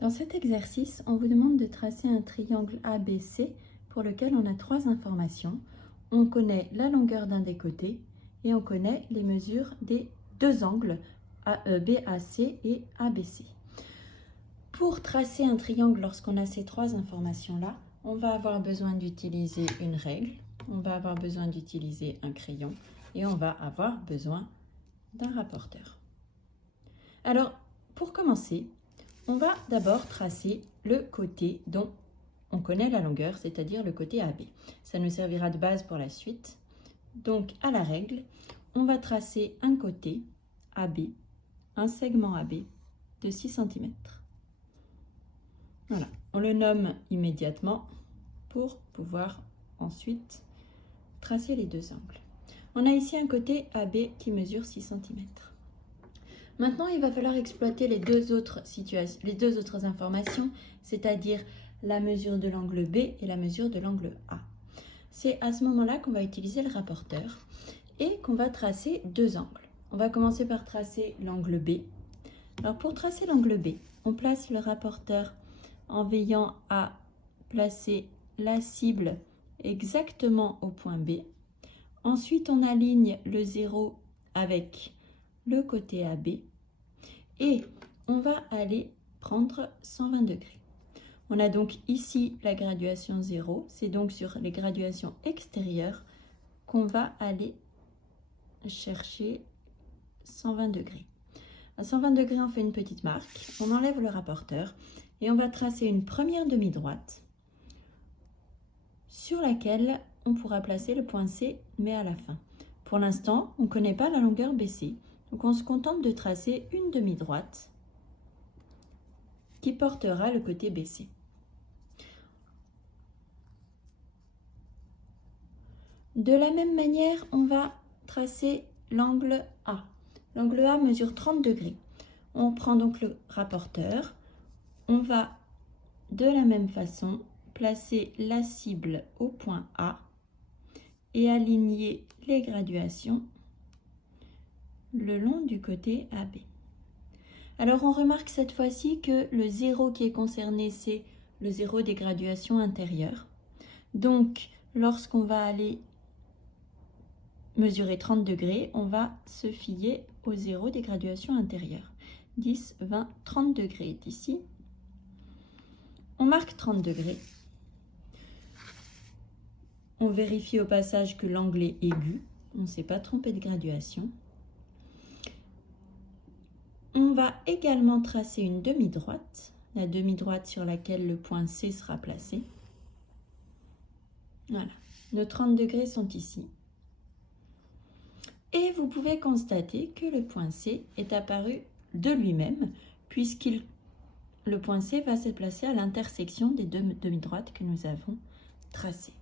Dans cet exercice, on vous demande de tracer un triangle ABC pour lequel on a 3 informations. On connaît la longueur d'un des côtés et on connaît les mesures des 2 angles BAC et ABC. Pour tracer un triangle lorsqu'on a ces 3 informations-là, on va avoir besoin d'utiliser une règle, on va avoir besoin d'utiliser un crayon et on va avoir besoin d'un rapporteur. Alors, pour commencer, on va d'abord tracer le côté dont on connaît la longueur, c'est-à-dire le côté AB. Ça nous servira de base pour la suite. Donc, à la règle, on va tracer un côté AB, un segment AB de 6 cm. Voilà, on le nomme immédiatement pour pouvoir ensuite tracer les 2 angles. On a ici un côté AB qui mesure 6 cm. Maintenant, il va falloir exploiter les deux autres informations, c'est-à-dire la mesure de l'angle B et la mesure de l'angle A. C'est à ce moment-là qu'on va utiliser le rapporteur et qu'on va tracer 2 angles. On va commencer par tracer l'angle B. Alors pour tracer l'angle B, on place le rapporteur en veillant à placer la cible exactement au point B. Ensuite, on aligne le 0 avec le côté AB et on va aller prendre 120 degrés. On a donc ici la graduation 0, c'est donc sur les graduations extérieures qu'on va aller chercher 120 degrés. À 120 degrés, on fait une petite marque, on enlève le rapporteur et on va tracer une première demi-droite sur laquelle on pourra placer le point C, mais à la fin. Pour l'instant, on ne connaît pas la longueur BC, donc on se contente de tracer une demi-droite qui portera le côté BC. De la même manière, on va tracer l'angle A. L'angle A mesure 30 degrés. On prend donc le rapporteur. On va de la même façon placer la cible au point A et aligner les graduations le long du côté AB. Alors on remarque cette fois-ci que le 0 qui est concerné, c'est le 0 des graduations intérieures. Donc lorsqu'on va aller mesurer 30 degrés, on va se fier au 0 des graduations intérieures. 10, 20, 30 degrés est ici. On marque 30 degrés. On vérifie au passage que l'angle est aigu. On ne s'est pas trompé de graduation. On va également tracer une demi-droite, la demi-droite sur laquelle le point C sera placé. Voilà, nos 30 degrés sont ici. Et vous pouvez constater que le point C est apparu de lui-même, le point C va se placer à l'intersection des 2 demi-droites que nous avons tracées.